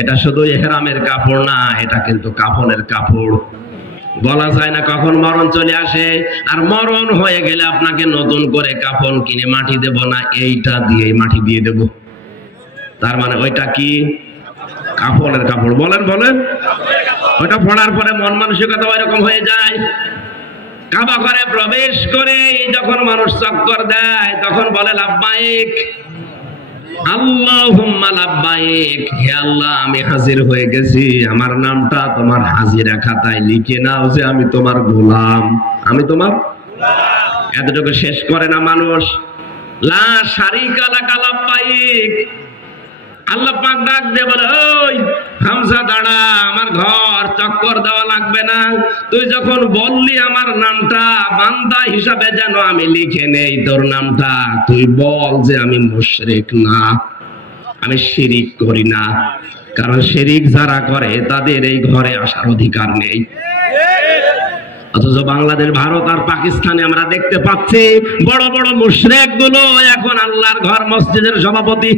এটা শুধু ইহরামের কাপড় না, এটা কিন্তু কাফনের কাপড়। বলা যায় না কখন মরণ চলে আসে, আর মরণ হয়ে গেলে আপনাকে নতুন করে কাফন কিনে মাটি দেব না, এইটা দিয়ে মাটি দিয়ে দেব। তার মানে ওইটা কি? কাফনের কাপড়। বলেন বলেন, ওইটা পড়ার পরে মন মানসিকতা ওইরকম হয়ে যায়। কাবা ঘরে প্রবেশ করে যখন মানুষ চক্কর দেয় তখন বলে লাব্বাইক আল্লাহুম্মা লাব্বাইক, হে আল্লাহ আমি হাজির হয়ে গেছি, আমার নামটা তোমার হাজিরা খাতায় লিখে নাও যে আমি তোমার গোলাম, আমি তোমার। এতটুকু শেষ করে না মানুষ, লা শারিকা লাকা লাব্বাইক। আল্লাহ পাক ডাক দিয়ে বলে, ওই হামজা দাঁড়া, আমার ঘর চক্কর দেওয়া লাগবে না, তুই যখন বললি আমার নামটা বান্দা হিসাবে যেন আমি লিখে নেই তোর নামটা, তুই বল যে আমি মুশরিক না, আমি শিরিক করি না। কারণ শিরিক যারা করে তাদের এই ঘরে আসার অধিকার নেই। অথচ বাংলাদেশ, ভারত আর পাকিস্তানে আমরা দেখতে পাচ্ছি বড় বড় মুশরিক গুলো এখন আল্লাহর ঘর মসজিদের সভাপতি।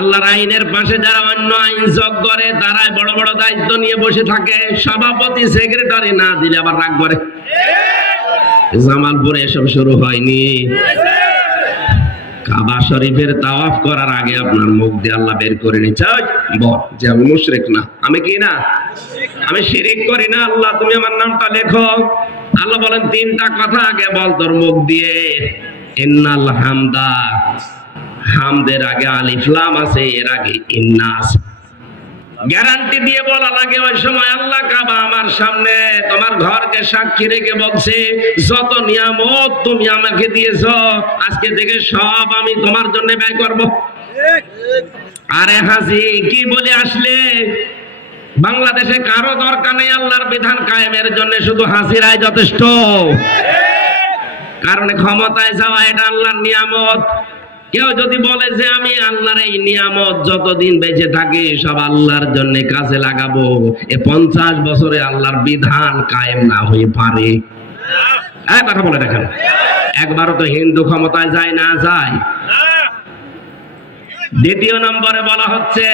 আল্লাহর আইনের পাশে যারা অন্য আইন যোগ করে তারাই বড় বড় দায়িত্ব নিয়ে বসে থাকে, সভাপতি সেক্রেটারি না দিলে আবার রাগ করে। জামালপুরে এসব শুরু হয়নি। কাবা শরীফের তাওয়াফ করার আগে আপনার মুখ দিয়ে আল্লাহ বের করে নিচ্ছে, বল যে আমি মুশরিক না, আমি কি না, আমি শিরিক করি না, আল্লাহ তুমি আমার নামটা লেখো। আল্লাহ বলেন তিনটা কথা আগে বল তোর মুখ দিয়ে। ইন্নাল হামদা, হামদের আগে আলিফ লাম আছে, এর আগে ইন্না আছে। গ্যারান্টি দিয়ে বলা লাগে ওই সময় আল্লাহ কাবা আমার সামনে তোমার ঘরকে সাক্ষী রেখে বলছে, যত নিয়ামত তুমি আমাকে দিয়েছো আজকে থেকে সব আমি তোমার জন্য ব্যয় করব। আরে হাসি কি বলে আসলে, বাংলাদেশে কারো দরকার নেই আল্লাহর বিধান কায়েমের জন্য, শুধু হাসিরাই যথেষ্ট। কারণ ক্ষমতায় যাওয়া এটা আল্লাহর নিয়ামত। কেউ যদি বলে যে আমি আল্লাহর এই নিয়ামত যতদিন বেঁচে থাকি সব আল্লাহর জন্য কাজে লাগাবো, এ 50 বছরে আল্লাহর বিধান কায়েম না হয়ে পারে। কথা বলে দেখেন, একবারও তো হিন্দু ক্ষমতায় যায় না, যায়। দ্বিতীয় নম্বরে বলা হচ্ছে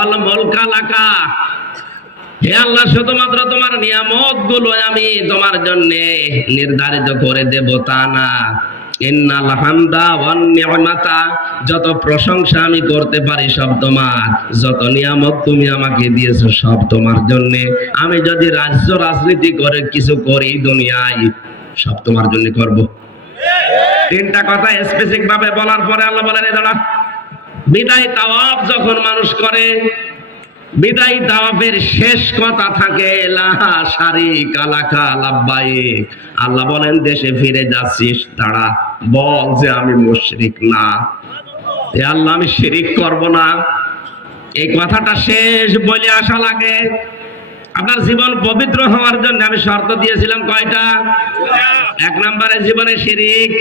অল মুলকা লাকা, হে আল্লাহ শুধুমাত্র তোমার নিয়ামত গুলো আমি তোমার জন্য নির্ধারিত করে দেব তা না। ইন্নাল হামদা ওয়ান নি'মাতা, যত প্রশংসা আমি করতে পারি সব তোমার, যত নিয়ামত তুমি আমাকে দিয়েছো সব তোমার জন্য। আমি যদি রাজনীতি করে কিছু করি দুনিয়ায়, সব তোমার জন্য করব। তিনটা কথা স্পেসিফিক ভাবে বলার পরে আল্লাহ বলেন, এই দাঁড়া, বিদায় তাওয়াফ যখন মানুষ করে, বিদায় তাওয়াফের শেষ কথা থাকে লা শারিকা লাকা লাব্বাইক। আল্লাহ বলেন দেশে ফিরে যাচ্ছিস, দাঁড়া, বল যে আমি মুশরিক না, হে আল্লাহ আমি শিরিক করব না। এই কথাটা শেষ বলে আসা লাগে। আপনার জীবন পবিত্র হওয়ার জন্য আমি শর্ত দিয়েছিলাম কয়টা? 1 নম্বরে জীবনে শিরিক।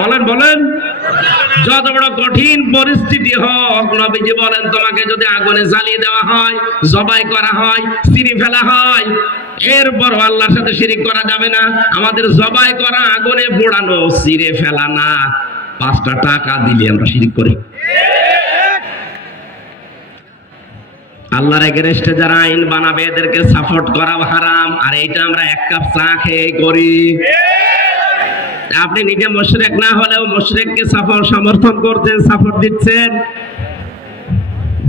বলেন বলেন, যত বড় কঠিন পরিস্থিতি হোক, নবীজি বলেন তোমাকে যদি আগুনে জ্বালিয়ে দেওয়া হয়, জবাই করা হয়, ছিঁড়ে ফেলা হয়, এরপর আল্লাহর সাথে শিরিক করা যাবে না। আমাদের জবাই করা, আগুনে পোড়ানো, ছিঁড়ে ফেলা না, 5টা টাকা দিলে আমরা শিরিক করি। আল্লাহর এগেইনস্টে যারা আইন বানাবে এদেরকে সাপোর্ট করা হারাম, আর এইটা আমরা 1 কাপ চা খেয়ে করি। আপনি নিজে মুশরিক না হলেও মুশরিককে সমর্থন করছেন, সাপোর্ট দিচ্ছেন।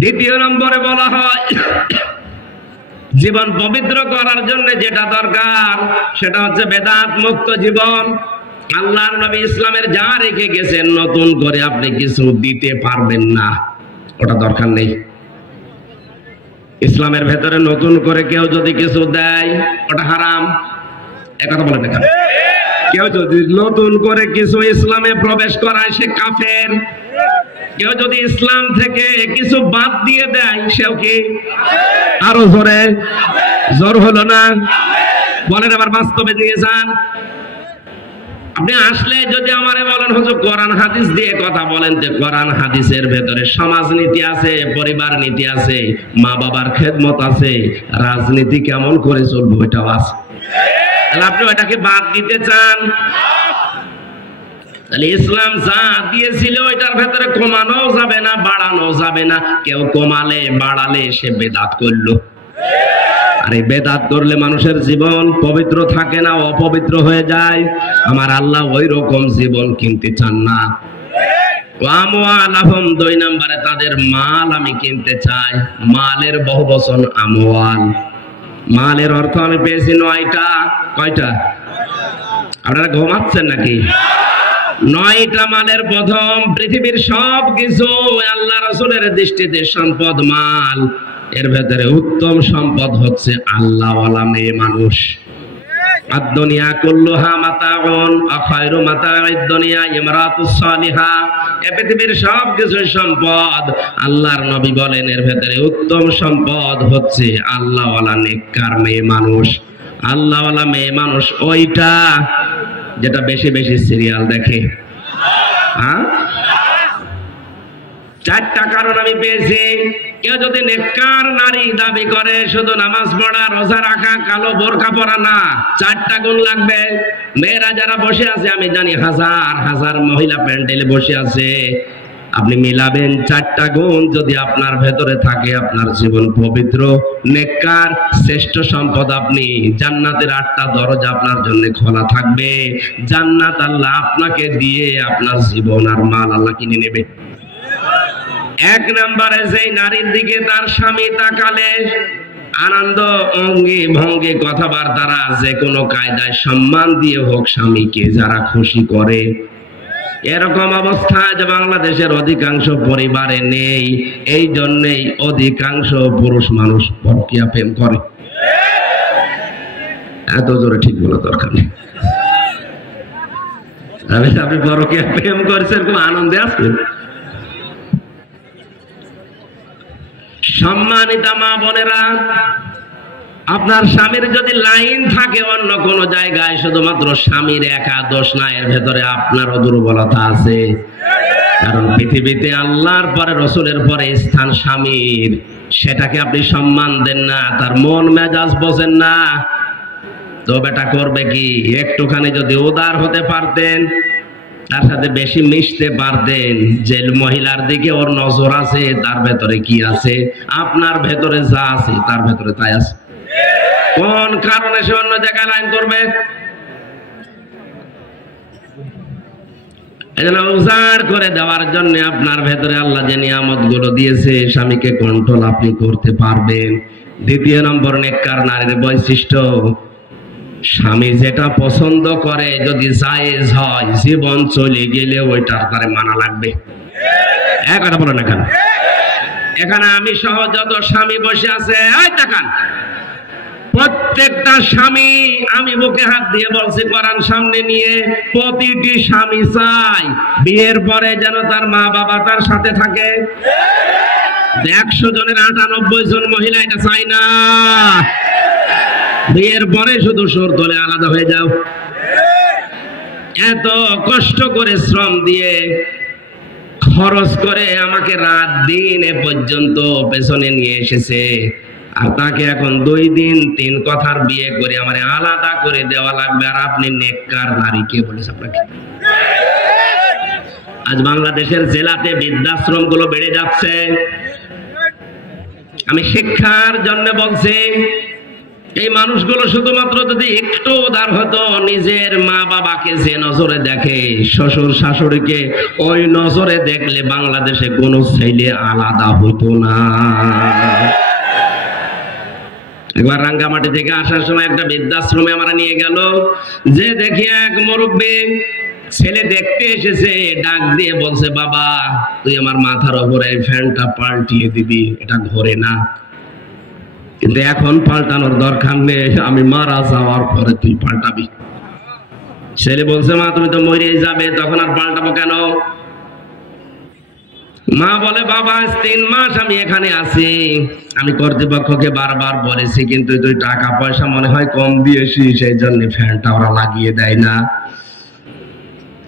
দ্বিতীয় নম্বরে বলা হয় জীবন পবিত্র করার জন্য যেটা দরকার সেটা হচ্ছে বেদাত মুক্ত জীবন। আল্লাহর নবী ইসলামের যা রেখে গেছেন নতুন করে আপনি কিছু দিতে পারবেন না, ওটা দরকার নেই। ইসলামের ভেতরে নতুন করে কেউ যদি কিছু দেয় ওটা হারাম। একথা বলেন না, কেউ যদি নতুন করে কিছু ইসলামে প্রবেশ করায় সে কাফের। কেউ যদি ইসলাম থেকে কিছু বাদ দিয়ে দেয় সেও কি? আরো জোরে, জোর হলো না? বলেন আবার বাস্তবে দিয়ে যান। আপনি আসলে যদি আমারে বলেন হুজুর কোরআন হাদিস দিয়ে কথা বলেন, তো কোরআন হাদিসের ভেতরে সমাজ নীতি আছে, পরিবার নীতি আছে, মা বাবার খেদমত আছে, রাজনীতি কেমন করে চলবে ওইটাও আছে। তাহলে আপনি ওইটাকে বাদ দিতে চান? তাহলে ইসলাম যা দিয়েছিল ওইটার ভেতরে কমানো যাবে না, বাড়ানো যাবে না। কেউ কমালে বাড়ালে সে বেদাত করলো। আর এই বেদাত করলে মানুষের জীবন পবিত্র থাকে না, অপবিত্র হয়ে যায়। আমার আল্লাহ ওই রকম জীবন কিনতে চান না। আমওয়ালাহুম, 2 নম্বরে তাদের মাল আমি কিনতে চাই। মালের বহুবচন আমওয়াল। মালের অর্থ আমি পেয়েছি 9টা। কয়টা? আপনারা ঘুমাচ্ছেন নাকি? 9টা মালের প্রথম। পৃথিবীর সব কিছু আল্লাহ রাসূলের দৃষ্টিতে সম্পদ মাল, এর ভেতরে উত্তম সম্পদ হচ্ছে আল্লাহওয়ালা মেয়ে মানুষ। আদ-দুনিয়া কুল্লুহা মাতাউন ওয়া খায়রু মাতাউদ দুনিয়া ইমরাতুস সালিহা। এই পৃথিবীর সব কিছু সম্পদ, আল্লাহর নবী বলেন এর ভেতরে উত্তম সম্পদ হচ্ছে আল্লাহওয়ালা নেককার মেয়ে মানুষ। আল্লাহওয়ালা মেয়ে মানুষ ওইটা যেটা বেশি বেশি সিরিয়াল দেখে। হ্যাঁ, 4টা কারণ আমি পেয়েছি। কেউ যদি নেককার নারী দাবি করে, শুধু নামাজ পড়া, রোজা রাখা, কালো বোরকা পরা না, 4টা গুণ লাগবে। মেয়েরা যারা বসে আছে, আমি জানি হাজার হাজার মহিলা প্যান্ডেলে বসে আছে, আপনি মিলাবেন 4টা গুণ যদি আপনার ভেতরে থাকে, আপনার জীবন পবিত্র, নেককার, শ্রেষ্ঠ সম্পদ আপনি। জান্নাতের 8টা দরজা আপনার জন্য খোলা থাকবে। জান্নাত আল্লাহ আপনাকে দিয়ে আপনার জীবন আর মাল আল্লাহ কিনে নেবে। 1 নম্বরে যেই নারীর দিকে তার স্বামী তাকালে আনন্দ অঙ্গে ভঙ্গে কথাবার্তারা যে কোনো কায়দায় সম্মান দিয়ে হোক স্বামীকে যারা খুশি করে, এরকম অবস্থা যে বাংলাদেশের অধিকাংশ পরিবারে নেই। এই জন্যই অধিকাংশ পুরুষ মানুষ পরকীয়া প্রেম করে। এত জোরে ঠিক বলা দরকার নেই। আপনি পরকীয়া প্রেম করছেন, খুব আনন্দে আসবেন। সম্মানিতা মা বোনেরা, আপনার স্বামীর যদি লাইন থাকে অন্য কোন জায়গায়, শুধুমাত্র স্বামীর একা দোষ না, এর ভেতরে আপনারও দুর্বলতা আছে। কারণ পৃথিবীতে আল্লাহর পরে রসুলের পরে স্থান স্বামীর, সেটাকে আপনি সম্মান দেন না, তার মন মেজাজ বোঝেন না, তো বেটা করবে কি? একটুখানি যদি উদার হতে পারতেন, তার সাথে বেশি মিশতে পারতেন, যে মহিলার দিকে ওর নজর আছে, তার ভেতরে কি আছে, আপনার ভেতরে যা আছে তার ভেতরে তাই আছে। কোন কারণে সে অন্য জায়গায় লাইন করবে? এজন্য উজাড় করে দেওয়ার জন্য আপনার ভেতরে আল্লাহ যে নিয়ামত গুলো দিয়েছে, স্বামীকে কন্ট্রোল আপনি করতে পারবেন। 2 নম্বর নেককার নারীর বৈশিষ্ট্য, স্বামী যেটা পছন্দ করে যদি জায়েজ হয়, জীবন চলে গেলে ওইটার তারে মানা লাগবে। কথা বলেন এখানে। এখানে আমি সহ যত স্বামী বসে আছে, তাকান, প্রত্যেকটা স্বামী, আমি বুকে হাত দিয়ে বলছি কোরআন সামনে নিয়ে, প্রতিটি স্বামী চাই বিয়ের পরে যেন তার মা বাবা তার সাথে থাকে। 100 জনের 98 জন মহিলা এটা চাই না। বিয়ের পরে শুধু সুর তোলে আলাদা হয়ে যাও। এত কষ্ট করে শ্রম দিয়ে খরচ করে আমাকে রাত দিন এ পর্যন্ত পেছনে নিয়ে এসেছে, আর তাকে এখন 2 দিন 3 কথার বিয়ে করে আমার আলাদা করে দেওয়া লাগবে। আর আপনি নেককার নারী, কে বলেছে আপনাকে? আজ বাংলাদেশের জেলাতে বৃদ্ধাশ্রম গুলো বেড়ে যাচ্ছে। আমি শিক্ষার জন্য বলছি, এই মানুষগুলো শুধুমাত্র যদি একটু উদার হতো, নিজের মা বাবাকে যে নজরে দেখে, শ্বশুর শাশুড়িকে ওই নজরে দেখলে বাংলাদেশে কোনো ছেলে আলাদা হইতো না। একবার রাঙ্গামাটি থেকে আসার সময় একটা বৃদ্ধাশ্রমে আমরা নিয়ে গেল, যে দেখি এক মুরব্বী ছেলে দেখতে এসেছে, ডাক দিয়ে বলছে, বাবা তুই আমার মাথার উপরে ফ্যানটা পাল্টিয়ে দিবি, এটা ঘরে না। কিন্তু এখন পাল্টানোর দরকার নেই, আমি মারা যাওয়ার পরে তুই পাল্টাবি। ছেলে বলছে, মা তুমি তো মরে যাবে, তখন আর পাল্টাবো কেন? মা বলে, বাবা 3 মাস আমি এখানে আছি, আমি কর্তৃপক্ষকে বারবার বলেছি, কিন্তু তুই টাকা পয়সা মনে হয় কম দিয়েছি, সেই জন্য ফ্যানটা ওরা লাগিয়ে দেয় না।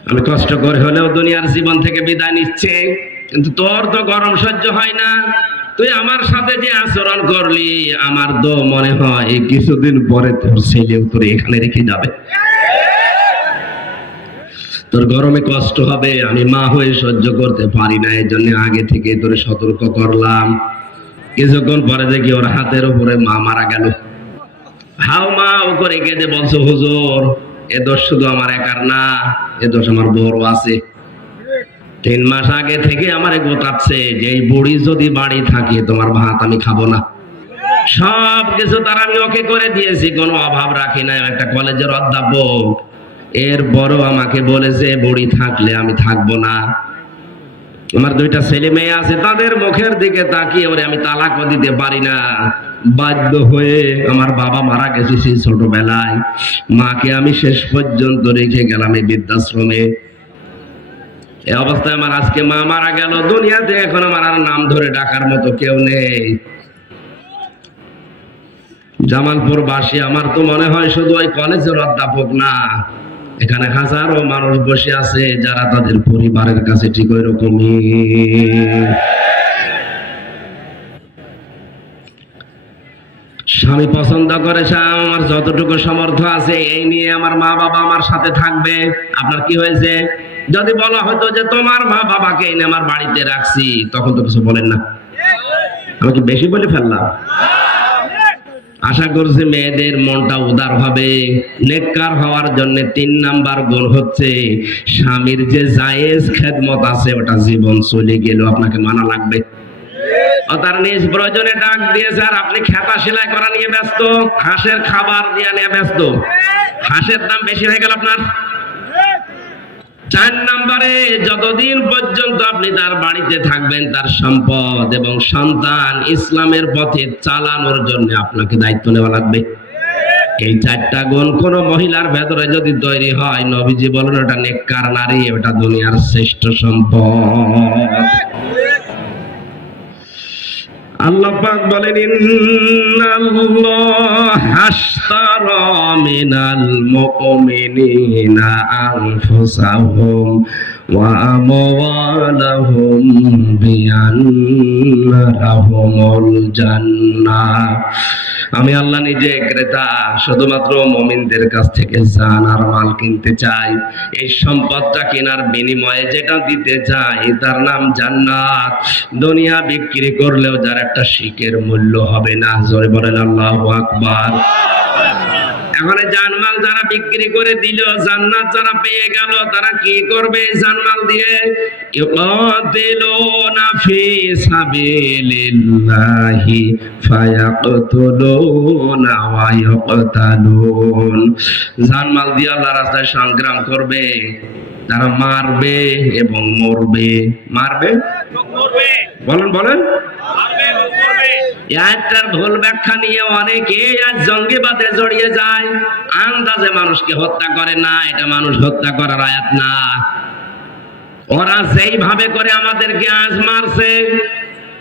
আমি কষ্ট করে হলেও দুনিয়ার জীবন থেকে বিদায় নিচ্ছে, কিন্তু তোর তো গরম সহ্য হয় না। তুই আমার সাথে যে আচরণ করলি, আমার তো মনে হয় কিছুদিন পরে তোর ছেলেও তোর এখানে রেখে যাবে। তোর গরমে কষ্ট হবে, আমি মা হয়ে সহ্য করতে পারি না, এই জন্য আগে থেকে তোরে সতর্ক করলাম। কিছুক্ষণ পরে দেখি ওর হাতের উপরে মা মারা গেল। হাও মাও করে কেঁদে বলছো, হুজুর এ দোষ শুধু আমার একার না, এ দোষ আমার বড় আছে। 3 মাস আগে থেকে আমারে গোটাচ্ছে যে এই বুড়ি যদি বাড়ি থাকে তোমার ভাত আমি খাবো না। সব কিছু তার আমি ওকে করে দিয়েছি, কোনো অভাব রাখি না। একটা কলেজের অধ্যাপক, এরপরও আমাকে বলেছে বুড়ি থাকলে আমি থাকবো না। আমার 2টা ছেলে মেয়ে আছে, তাদের মুখের দিকে তাকিয়ে ওরে আমি তালাকও দিতে পারি না। বাধ্য হয়ে আমার বাবা মারা গেছে সেই ছোটবেলায়, মাকে আমি শেষ পর্যন্ত রেখে গেলাম এই বৃদ্ধাশ্রমে। এই অবস্থায় আমার আজকে মা মারা গেল, দুনিয়াতে এখন আমার আর নাম ধরে ডাকার মতো কেউ নেই। জামালপুর বাসী আমার তো মনে হয় শুধু ওই কলেজের অধ্যাপক না, এখানে হাজারো মানুষ বসে আছে যারা তাদের পরিবারের কাছে ঠিক ওই রকমই। স্বামী পছন্দ করেছে, আমার যতটুকু সামর্থ্য আছে এই নিয়ে আমার মা বাবা আমার সাথে থাকবে। আপনার কি হয়েছে? যদি বলা হতো যে তোমার মা বাবাকে এনে আমার বাড়িতে রাখছি, তখন তো কিছু বলেন না। আমি কি বেশি বলে ফেললাম? আশা করছি মেয়েদের মনটা উদার হবে। নেককার হওয়ার জন্য 3 নাম্বার গুণ হচ্ছে স্বামীর যে জায়েজ খেদমত আছে ওটা জীবন চলে গেল আপনাকে মানা লাগবে। ও তার নিজ প্রয়োজনে ডাক দিয়েছে আর আপনি খেতা সেলাই করা নিয়ে ব্যস্ত, হাঁসের খাবার দিয়ে নিয়ে ব্যস্ত। হাঁসের দাম বেশি হয়ে গেল আপনার। 4 নম্বরে যতদিন পর্যন্ত আপনি তার বাড়িতে থাকবেন তার সম্পদ এবং সন্তান ইসলামের পথে চালানোর জন্য আপনাকে দায়িত্ব নেওয়া লাগবে। এই 4টা গুণ কোন মহিলার ভেতরে যদি তৈরি হয়, নবীজি বলেন ওটা নেককার নারী, ওটা দুনিয়ার শ্রেষ্ঠ সম্পদ। আল্লাহ পাক বলেন ইন্নাল্লাহা আশতারা মিনাল মুমিনিনা আনফুসাহুম ওয়া আমওয়ালাহুম বিআন্না লাহুমুল জান্নাহ। আমি আল্লাহ নিজে ক্রেতা, শুধুমাত্র মুমিনদের কাছ থেকে জান আর মাল কিনতে চাই। এই সম্পদটা কেনার বিনিময়ে যেটা দিতে চাই তার নাম জান্নাত। দুনিয়া বিক্রি করলেও যার একটা শিকের মূল্য হবে না। জোরে বলেন আল্লাহু আকবার। এখন জানমাল যারা বিক্রি করে দিল, জান্নাত যারা পেয়ে গেল, তারা কি করবে জানমাল দিয়ে? ইউকাতিলুনা ফি সাবিলিল্লাহি ফায়াকতুলুনা ওয়া ইউকতালুন। জানমাল দিয়ে আল্লাহর রাস্তায় সংগ্রাম করবে, তারা মারবে এবং মরবে। মারবে এবং মরবে। বলেন বলেন। এটার ভুল ব্যাখ্যা নিয়ে অনেকে আজ জঙ্গিবাদে জড়িয়ে যায়। আন্দাজে মানুষকে হত্যা করে না, এটা মানুষ হত্যা করার আয়াত না। ওরা যেইভাবে করে আমাদেরকে আজ মারছে,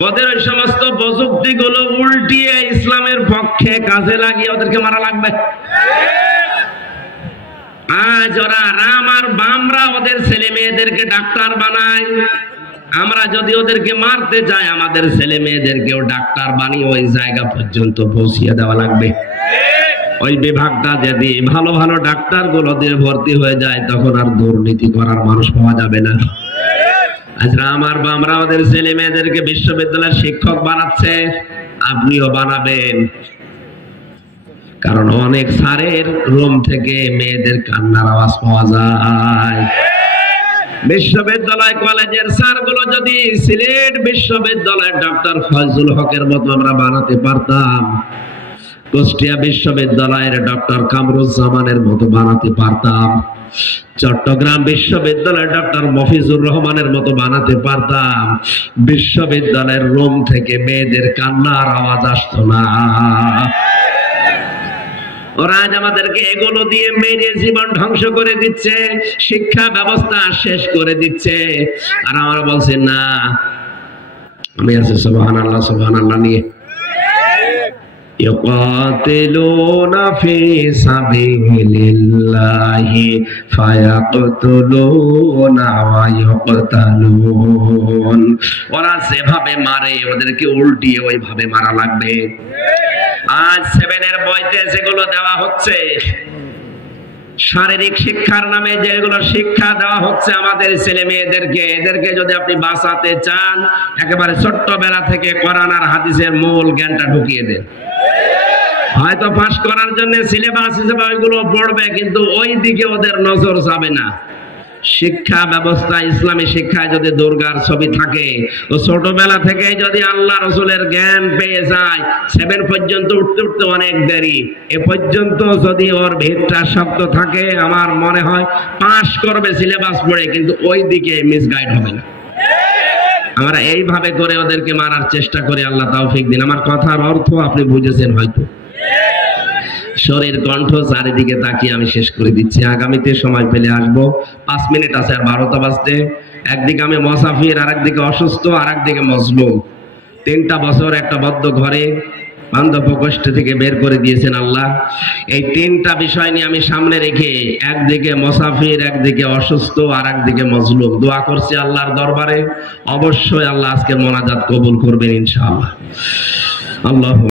ওদের ওই সমস্ত প্রযুক্তি গুলো উল্টিয়ে ইসলামের পক্ষে কাজে লাগিয়ে ওদেরকে মারা লাগবে। আজ ওরা রাম আর বামরা ওদের ছেলে মেয়েদেরকে ডাক্তার বানায়। আমরা যদি ওদেরকে মারতে চাই, আমাদের ছেলে মেয়েদেরকেও ডাক্তার বানিয়ে ওই জায়গা পর্যন্ত পৌঁছিয়ে দেওয়া লাগবে। ওই বিভাগটা যদি ভালো ভালো ডাক্তার গুলো দিয়ে ভর্তি হয়ে যায়, তখন আর দুর্নীতি করার মানুষ পাওয়া যাবে না। আজ রাম আর বামরা ওদের ছেলে মেয়েদেরকে বিশ্ববিদ্যালয়ের শিক্ষক বানাচ্ছে, আপনিও বানাবেন। কারণ অনেক স্যারের রুম থেকে মেয়েদের কান্নার আওয়াজ পাওয়া যায়। বিশ্ববিদ্যালয় কলেজের স্যারগুলো যদি সিলেট বিশ্ববিদ্যালয়ের ডক্টর ফজলুল হকের মতো আমরা বানাতে পারতাম, কুষ্টিয়া বিশ্ববিদ্যালয়ের ডক্টর কামরুজ্জামানের মতো বানাতে পারতাম, চট্টগ্রাম বিশ্ববিদ্যালয়ের ডক্টর মফিজুর রহমানের মতো বানাতে পারতাম, বিশ্ববিদ্যালয়ের রুম থেকে মেয়েদের কান্নার আওয়াজ আসতো না। ওরা আজ আমাদেরকে এগুলো দিয়ে মেরে জীবন ধ্বংস করে দিচ্ছে, শিক্ষা ব্যবস্থা শেষ করে দিচ্ছে। আর আমরা বলছি না, আমি আছি সুবহানাল্লাহ সুবহানাল্লাহ নিয়ে। ইউকাতিলুনা ফি সাবিলিল্লাহি ফায়াকতুলুনা ওয়া ইউকতালুন। ওরা যেভাবে মারে ওদেরকে উল্টিয়ে ওইভাবে মারা লাগবে। আজ 7 এর বইতে যেগুলো দেওয়া হচ্ছে, শারীরিক শিক্ষার নামে যেগুলো শিক্ষা দেওয়া হচ্ছে আমাদের ছেলে মেয়েদেরকে, এদেরকে যদি আপনি বাঁচাতে চান, একেবারে ছোট্টবেলা থেকে কোরআন আর হাদিসের মূল জ্ঞানটা ঢুকিয়ে দেন। হয়তো পাস করার জন্য সিলেবাস হিসেবে ওইগুলো পড়বে, কিন্তু ওই দিকে ওদের নজর যাবে না। শিক্ষা ব্যবস্থা, ইসলামী শিক্ষায় যদি দুর্গার ছবি থাকে, ও ছোটবেলা থেকে যদি আল্লাহ রসুলের জ্ঞান পেয়ে যায়, 7 পর্যন্ত উঠতে উঠতে অনেক দেরি, এ পর্যন্ত যদি ওর ভিতটা শক্ত থাকে, আমার মনে হয় পাস করবে সিলেবাস পড়ে, কিন্তু ওই দিকে মিসগাইড হবে না। আমরা এইভাবে করে ওদেরকে মারার চেষ্টা করি। আল্লাহ তৌফিক দিন। আমার কথার অর্থ আপনি বুঝেছেন হয়তো। শরীর কণ্ঠ চারিদিকে তাকিয়ে আমি শেষ করে দিচ্ছি। আগামীতে সময় পেলে আসবো। 5 মিনিট আছে, আর 12টা বাজতে। একদিকে আমি মুসাফির, আর একদিকে অসুস্থ, আর একদিকে মজলুম। 3টা বছর একটা বদ্ধ ঘরে বান্ধব কষ্ট থেকে বের করে দিয়েছেন আল্লাহ। এই 3টা বিষয় নিয়ে আমি সামনে রেখে, একদিকে মুসাফির, একদিকে অসুস্থ, আর একদিকে মজলুম, দোয়া করছি আল্লাহর দরবারে। অবশ্যই আল্লাহ আজকের মোনাজাত কবুল করবেন ইনশাআল্লাহ। আল্লাহ